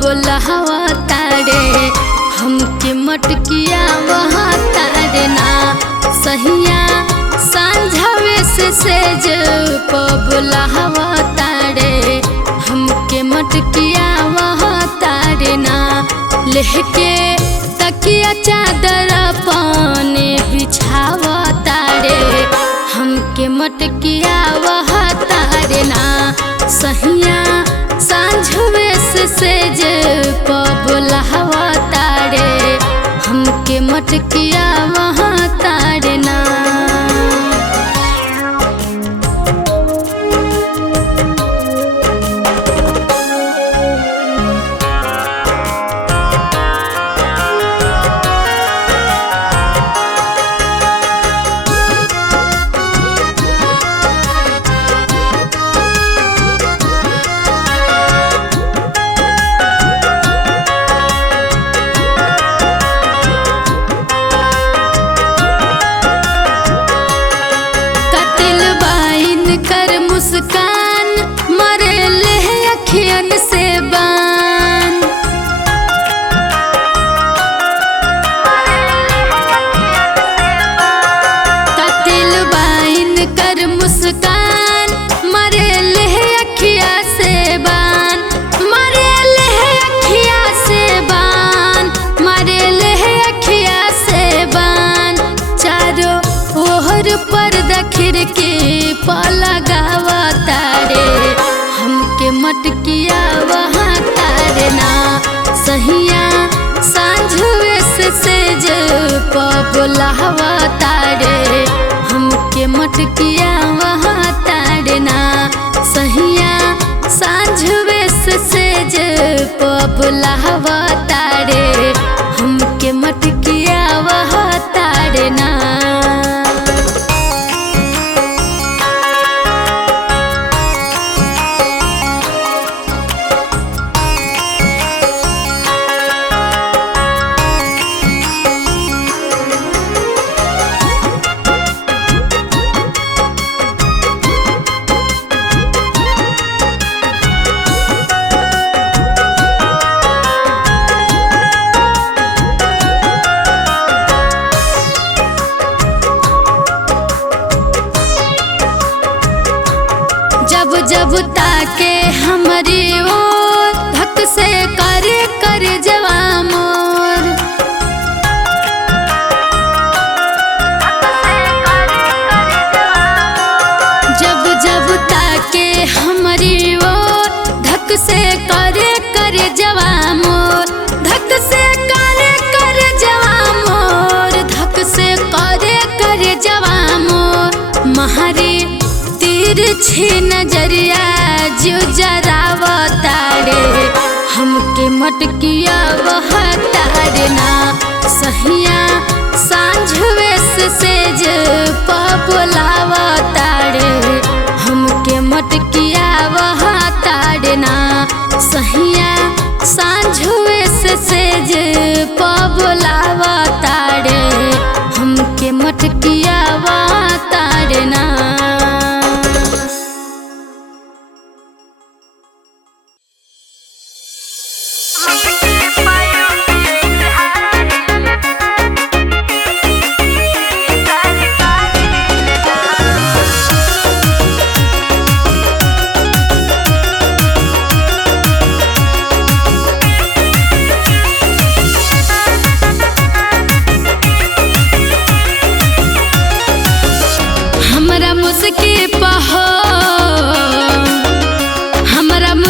बोलहवा तारे हमके मटकिया वहाँ तारे ना सहिया सांझावे से सेज बोलहवा तारे हमके मटकिया वहाँ तारे ना लेके तकिया चादर पाने बिछावा तारे हमके मटकिया वहाँ तारे ना सहिया सांझवे से जे पबुलावा तारे हमके मटकिया वहाँ तारे ना। मुस्कान मरेले अखियन से बान, कतिल बाइन कर मुस्कान मरेले अखिया से बान, मरेले अखिया से बान, मरेले अखिया से बान। चारों ओहर पर्दा खिड़की लगावा तारे हमके मटकिया वहाँ तारे ना। सहिया सांझवे से जे पबुलावा तारे हमके मटकिया वहाँ तारे ना। सहिया सांझवे से जे पबुलावा तारे हमके मटकिया वहाँ तारे ना। जब ताके हमारी ओर धक से कर जवा मोर, जब ताके हमारी ओर धक से कर जवा मोर, धक से कर जवा मोर, धक से कर जवा मोर। महारी तिरछी नजरिया जो जरावा तारे हमके मटकिया वहाँ तारे ना। सहिया सांझवे से जे पबुलावा तारे हमके मटकिया वहाँ तारे ना। सहिया सांझवे से जे पबुलावा तारे हमके मटकिया वहाँ तारे ना।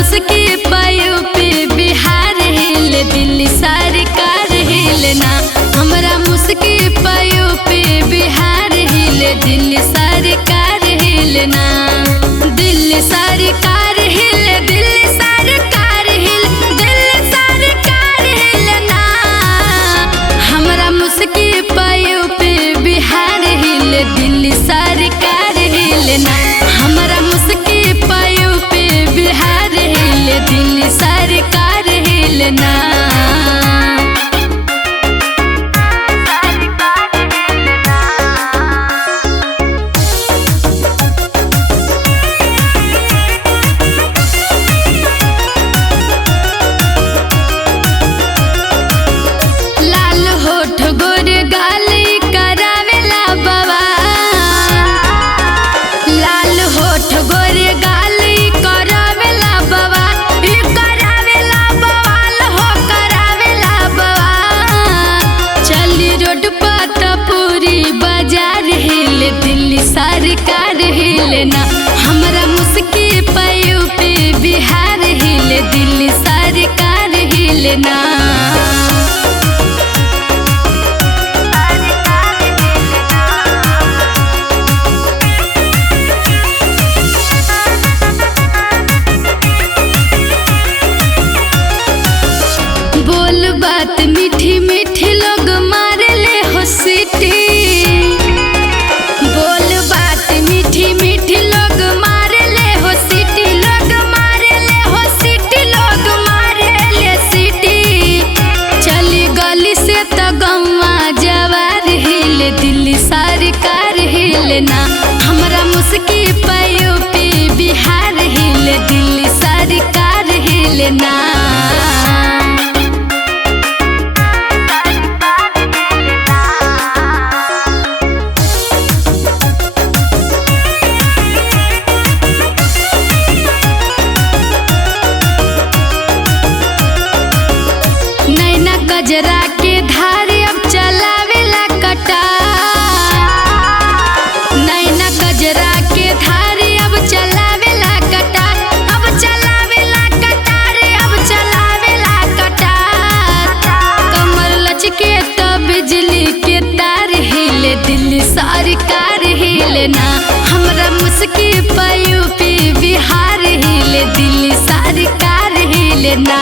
मुस्की पायो पे बिहार हिले दिल्ली सरकार हिलना। हमरा मुस्की पायो पे बिहार हिले दिल्ली सरकार हिलना। दिल्ली सरकार हिले दिल्ली सरकार हिल दिल्ली सरकार हिलना। हमरा मुस्की पायो पे बिहार हिले दिल्ली सरकार हिलना। हमरा मुस्की पायो पे बिहार हिले दिल्ली सरकार हिलना। हिलना। बोल बात मीठी मीठी लोग मारे ले हो सीटी। बोल बात मीठी मीठी लोग मारे ले हो सीटी। लोग मारे ले हो सीटी। लोग मारे ले सीटी। चली गली से तो गौवा जवार हिले दिल्ली सरकार हिलना। हमरा मुस्की पे यूपी बिहार हिले दिल्ली सरकार हिलना। गजरा के धारे अब चलावेला कटार। नैना गजरा के धारे अब चलावेला कटार। अब चलावेला कटार। अब चलावेला कटार। कमर लचके तो बिजली के तार हिले दिल्ली सरकार हिलना। हमरा मुस्की पे यूपी बिहार हिले दिल्ली सरकार हिलना।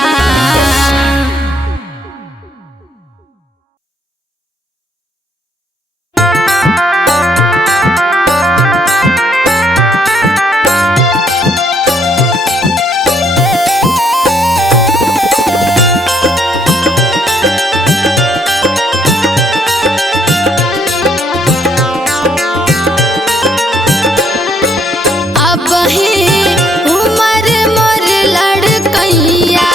उमर मोर लड़कैया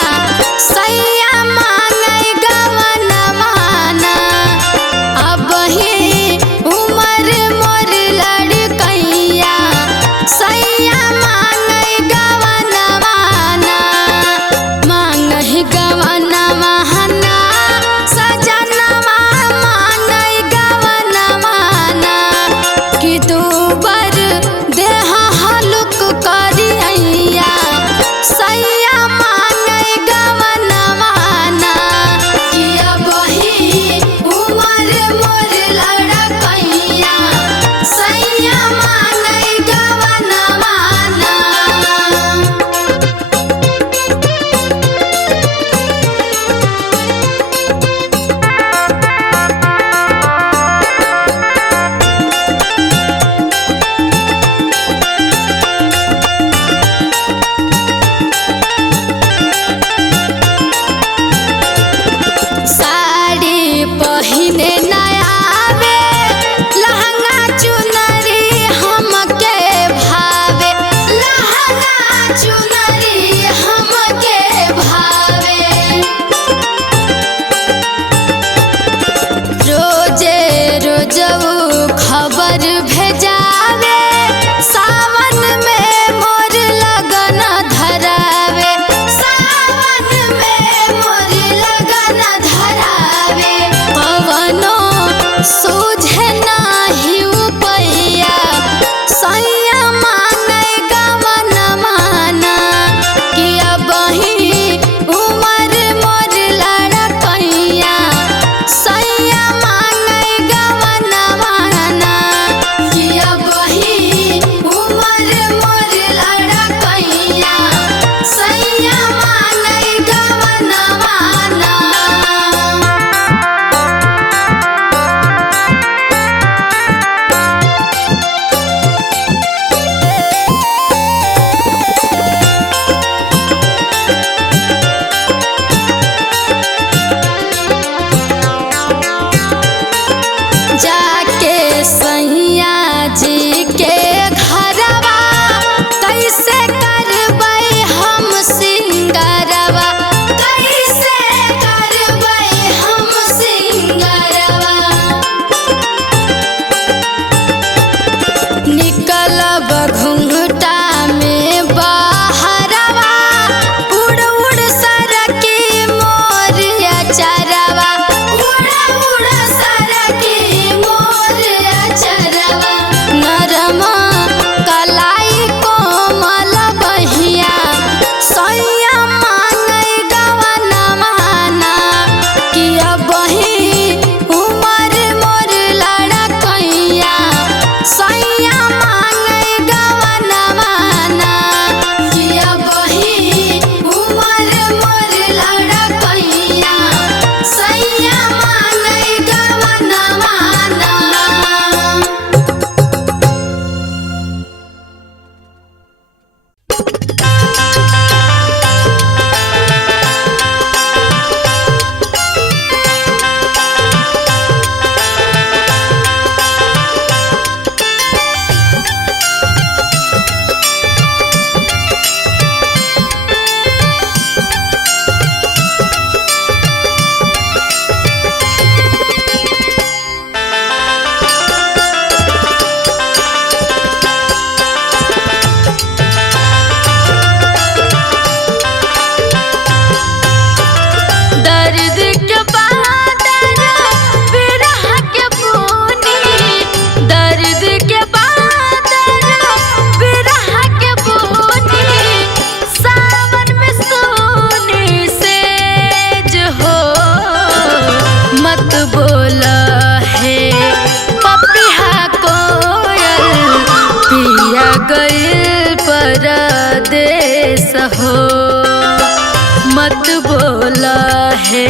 मत बोला है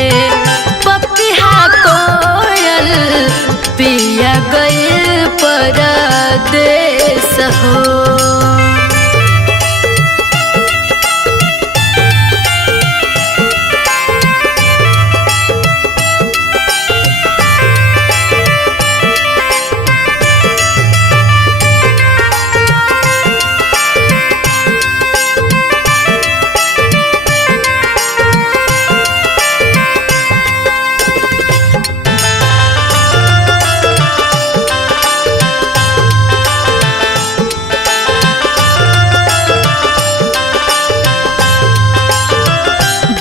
पपिहा कोयल पिया गइल परदेस हो।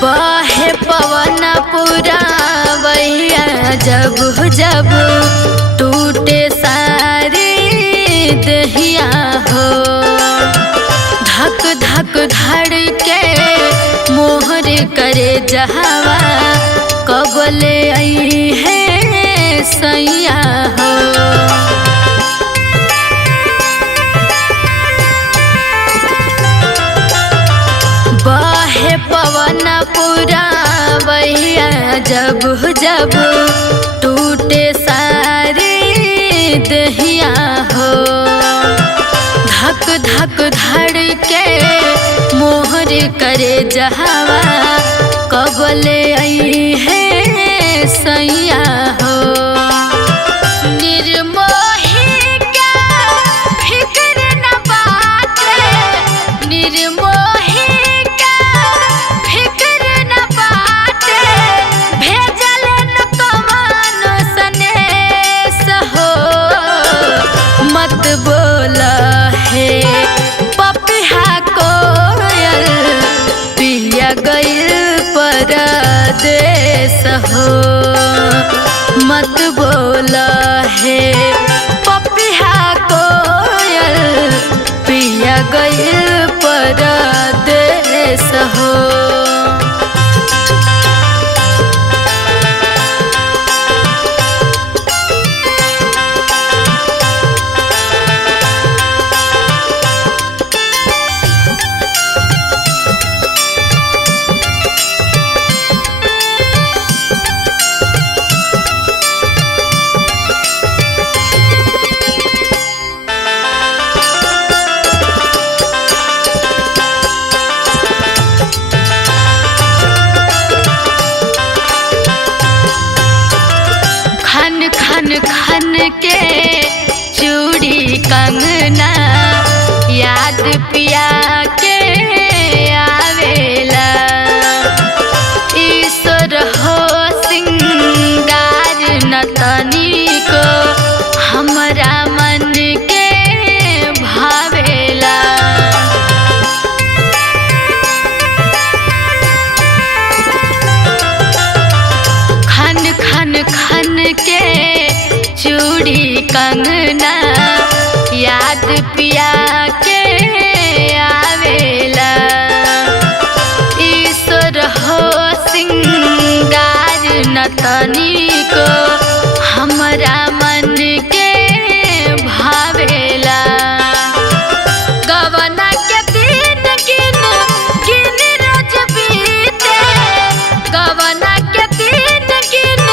बहे पवन पुरावैया जब जब टूटे सारी दहिया हो। धक धक धड़ के मोहर करे जहवा कबले आई है सैया हो। बहे पवन पुरावैया जब जब टूटे सारी दहिया हो। धक धक धड़ के मोहर करे जहवा कबले आई है सैया हो। निर्मोही के फिक्र न बाटे, निर्मोही मत बोला है पपिहा कोयल पिया गइल परदेस हो। मत बोला है पपिहा कोयल पिया गइल परदेस हो। खन खन के चूड़ी कंगना याद पिया के आवेला। ईश्वर हो सिंगार नतनी को हमरा मन के भावेला। खन खन खन के चूड़ी कंगना याद पिया के आवेला। ईश्वर हो सिंगार नतनी को हमरा मन के भावेला। गवना के दिन गिन गिन रोज बीते, गवना के दिन गिन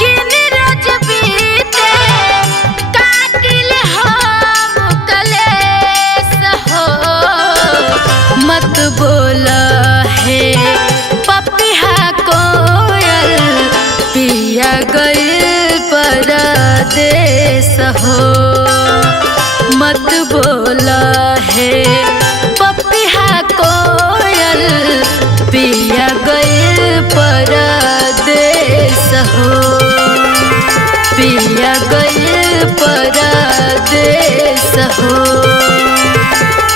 गिन रोज बीते। काटिल हम कलेस हो। मत बोला है पपिहा कोयल पिया गइल परदेस हो। मत बोला है पपिहा कोयल पिया गइल परदेस हो। पिया गइल परदेस हो।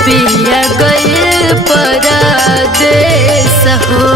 पिया गइल परदेस हो।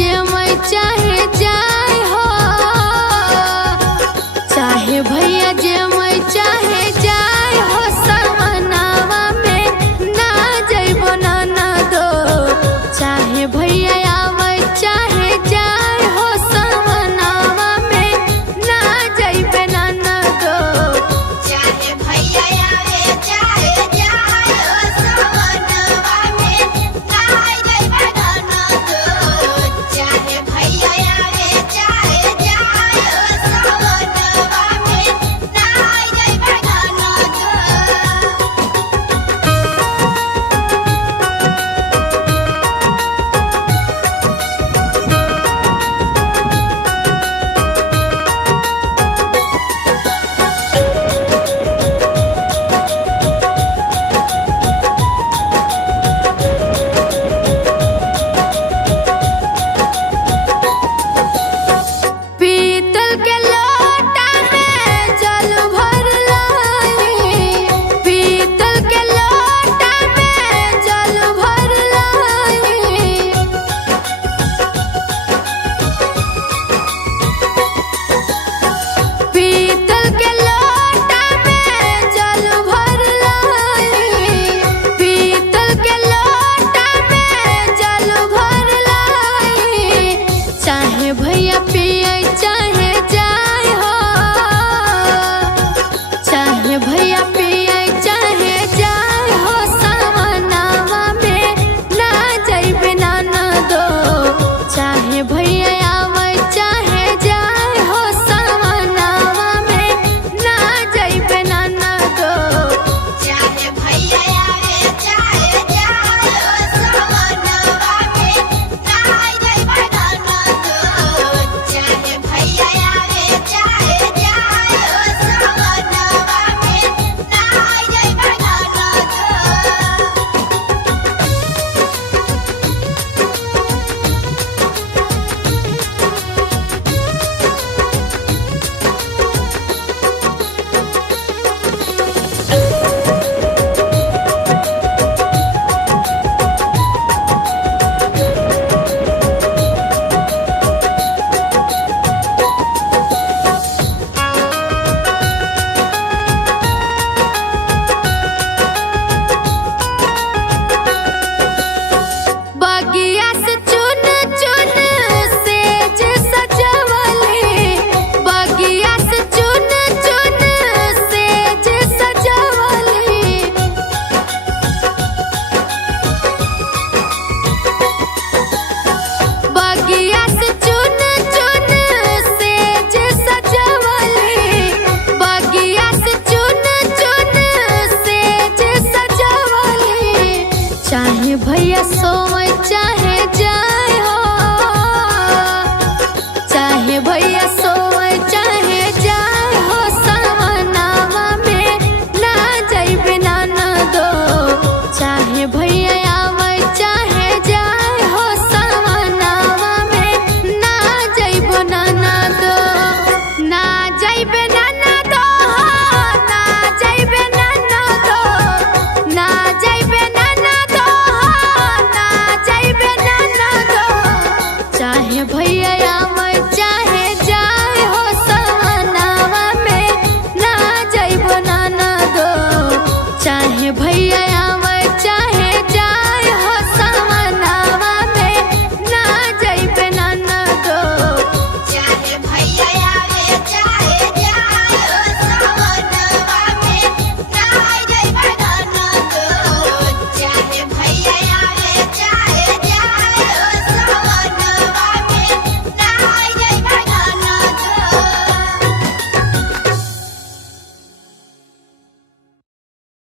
जे मैं चाहे